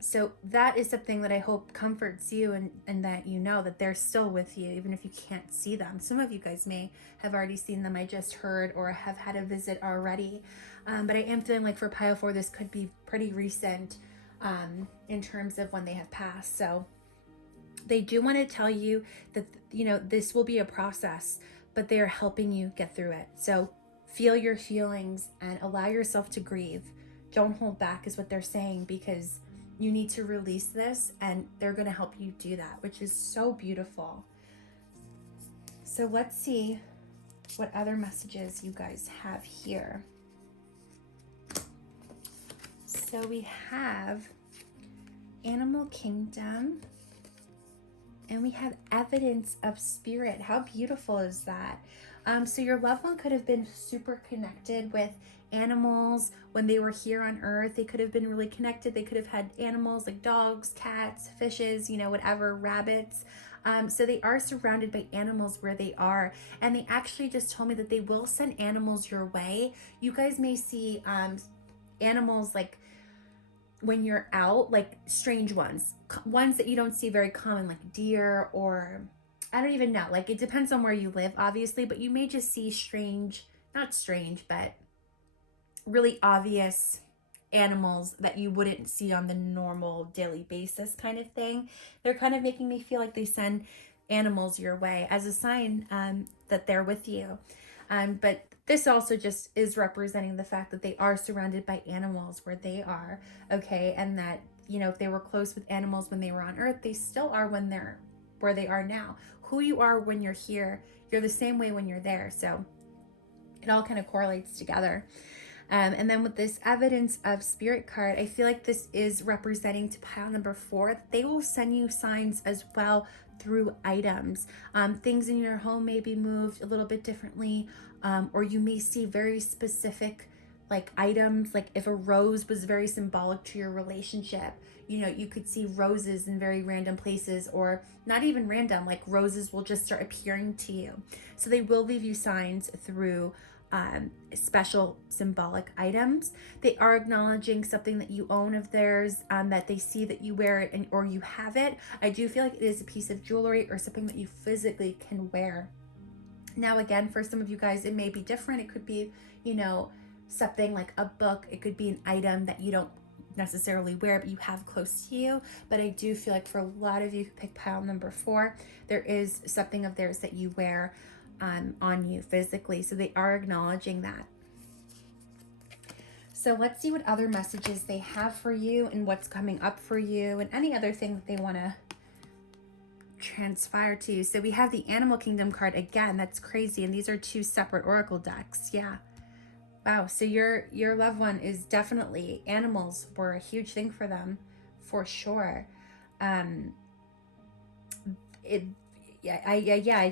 So that is something that I hope comforts you, and that you know that they're still with you, even if you can't see them. Some of you guys may have already seen them, I just heard, or have had a visit already. But I am feeling like for pile 4, this could be pretty recent in terms of when they have passed. So they do want to tell you that, you know, this will be a process, but they are helping you get through it. So feel your feelings and allow yourself to grieve. Don't hold back is what they're saying, because you need to release this, and they're going to help you do that, which is so beautiful. So let's see what other messages you guys have here. So we have Animal Kingdom, and we have Evidence of Spirit. How beautiful is that? So your loved one could have been super connected with animals when they were here on earth. They could have been really connected. They could have had animals like dogs, cats, fishes, you know, whatever, rabbits. So they are surrounded by animals where they are. And they actually just told me that they will send animals your way. You guys may see animals like when you're out, like strange ones that you don't see very common, like deer, or I don't even know, like it depends on where you live, obviously, but you may just see strange, not strange, but really obvious animals that you wouldn't see on the normal daily basis kind of thing. They're kind of making me feel like they send animals your way as a sign that they're with you. But this also just is representing the fact that they are surrounded by animals where they are, okay? And that, you know, if they were close with animals when they were on earth, they still are when they're where they are now. Who you are when you're here, you're the same way when you're there. So it all kind of correlates together. And then with this Evidence of Spirit card, I feel like this is representing to pile number 4. They will send you signs as well through items. Things in your home may be moved a little bit differently, or you may see very specific like items. Like if a rose was very symbolic to your relationship, you know, you could see roses in very random places, or not even random, like roses will just start appearing to you. So they will leave you signs through special symbolic items. They are acknowledging something that you own of theirs, that they see that you wear it, and or you have it. I do feel like it is a piece of jewelry or something that you physically can wear. Now again, for some of you guys, it may be different. It could be, you know, something like a book. It could be an item that you don't necessarily wear, but you have close to you. But I do feel like for a lot of you who pick pile number 4, there is something of theirs that you wear on you physically. So they are acknowledging that. So let's see what other messages they have for you and what's coming up for you and any other thing that they want to transpire to you. So we have the Animal Kingdom card again. That's crazy. And these are 2 separate oracle decks. Yeah. Wow. So your loved one is definitely, animals were a huge thing for them, for sure. I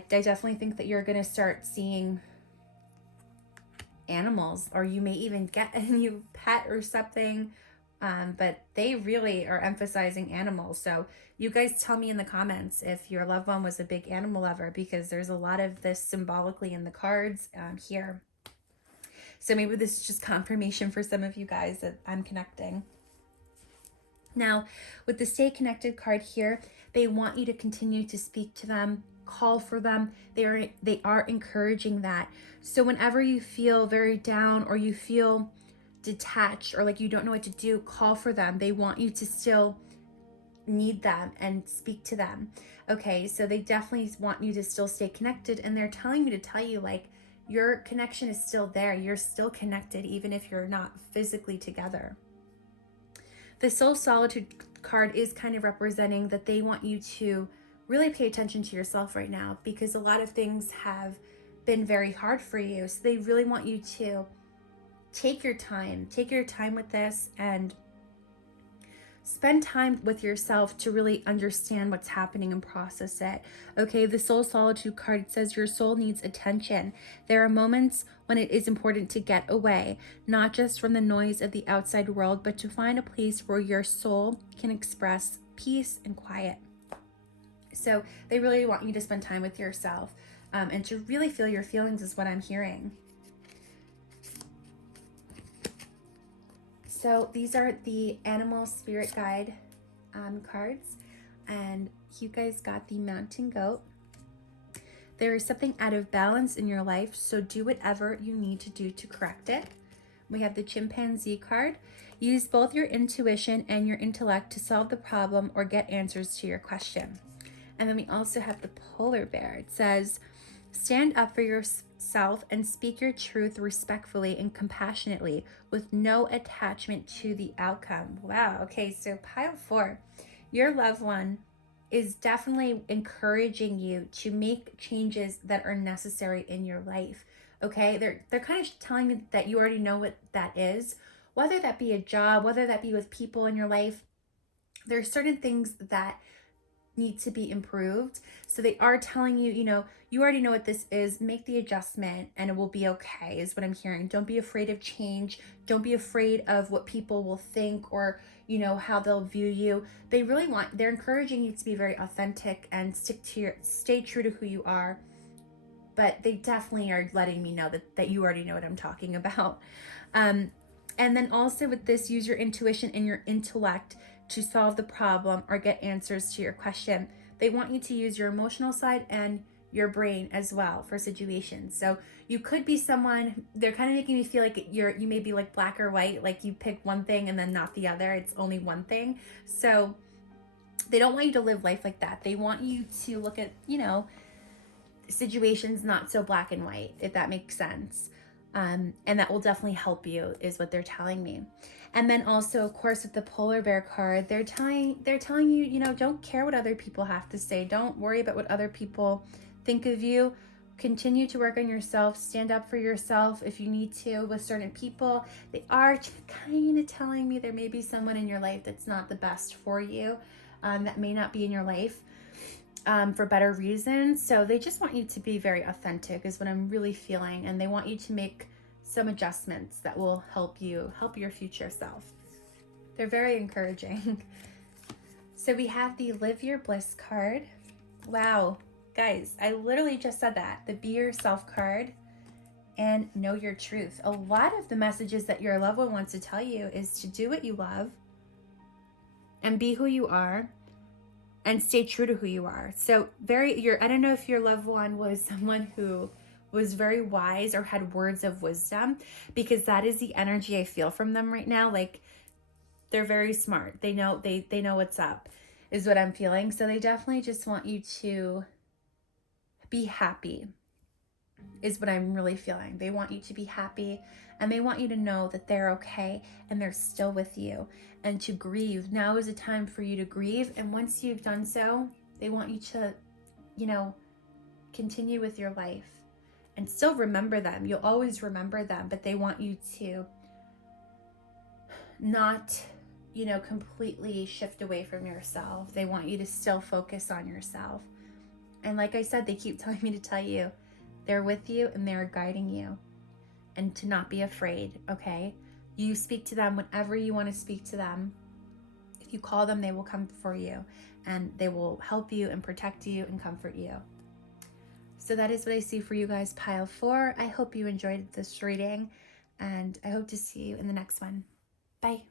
definitely think that you're gonna start seeing animals, or you may even get a new pet or something. But they really are emphasizing animals. So you guys tell me in the comments if your loved one was a big animal lover, because there's a lot of this symbolically in the cards here. So maybe this is just confirmation for some of you guys that I'm connecting. Now, with the Stay Connected card here, they want you to continue to speak to them, call for them. They are encouraging that. So whenever you feel very down, or you feel detached, or like you don't know what to do, call for them. They want you to still need them and speak to them. Okay, so they definitely want you to still stay connected, and they're telling me to tell you, like, your connection is still there. You're still connected even if you're not physically together. The Soul Solitude card is kind of representing that they want you to really pay attention to yourself right now, because a lot of things have been very hard for you. So they really want you to take your time with this, and spend time with yourself to really understand what's happening and process it. Okay, the Soul Solitude card says your soul needs attention. There are moments when it is important to get away, not just from the noise of the outside world, but to find a place where your soul can express peace and quiet. So they really want you to spend time with yourself, and to really feel your feelings is what I'm hearing. So these are the Animal Spirit Guide cards, and you guys got the Mountain Goat. There is something out of balance in your life, so do whatever you need to do to correct it. We have the Chimpanzee card. Use both your intuition and your intellect to solve the problem or get answers to your question. And then we also have the Polar Bear. It says, stand up for self and speak your truth respectfully and compassionately with no attachment to the outcome. Wow. Okay. So pile 4, your loved one is definitely encouraging you to make changes that are necessary in your life. Okay. They're kind of telling you that you already know what that is, whether that be a job, whether that be with people in your life. There are certain things that need to be improved. So they are telling you, you already know what this is. Make the adjustment and it will be okay, is what I'm hearing. Don't be afraid of change. Don't be afraid of what people will think or, how they'll view you. They're encouraging you to be very authentic and stay true to who you are. But they definitely are letting me know that you already know what I'm talking about. And then also with this, use your intuition and your intellect to solve the problem or get answers to your question. They want you to use your emotional side and your brain as well for situations. So you could be someone, they're kind of making me feel like you may be like black or white, like you pick one thing and then not the other. It's only one thing. So they don't want you to live life like that. They want you to look at, situations not so black and white, if that makes sense. And that will definitely help you, is what they're telling me. And then also, of course, with the polar bear card, they're telling you, don't care what other people have to say. Don't worry about what other people think of you. Continue to work on yourself. Stand up for yourself if you need to with certain people. They are kind of telling me there may be someone in your life that's not the best for you, that may not be in your life for better reasons. So they just want you to be very authentic, is what I'm really feeling. And they want you to make some adjustments that will help your future self. They're very encouraging. So we have the Live Your Bliss card. Wow, guys, I literally just said that. The Be Yourself card and Know Your Truth. A lot of the messages that your loved one wants to tell you is to do what you love and be who you are and stay true to who you are. So I don't know if your loved one was someone who was very wise or had words of wisdom, because that is the energy I feel from them right now. Like, they're very smart. They know what's up, is what I'm feeling. So they definitely just want you to be happy, is what I'm really feeling. They want you to be happy, and they want you to know that they're okay and they're still with you, and to grieve. Now is a time for you to grieve. And once you've done so, they want you to, continue with your life and still remember them. You'll always remember them, but they want you to not, completely shift away from yourself. They want you to still focus on yourself. And like I said, they keep telling me to tell you, they're with you and they're guiding you, and to not be afraid, okay? You speak to them whenever you want to speak to them. If you call them, they will come for you, and they will help you and protect you and comfort you. So that is what I see for you guys, pile 4. I hope you enjoyed this reading, and I hope to see you in the next one. Bye.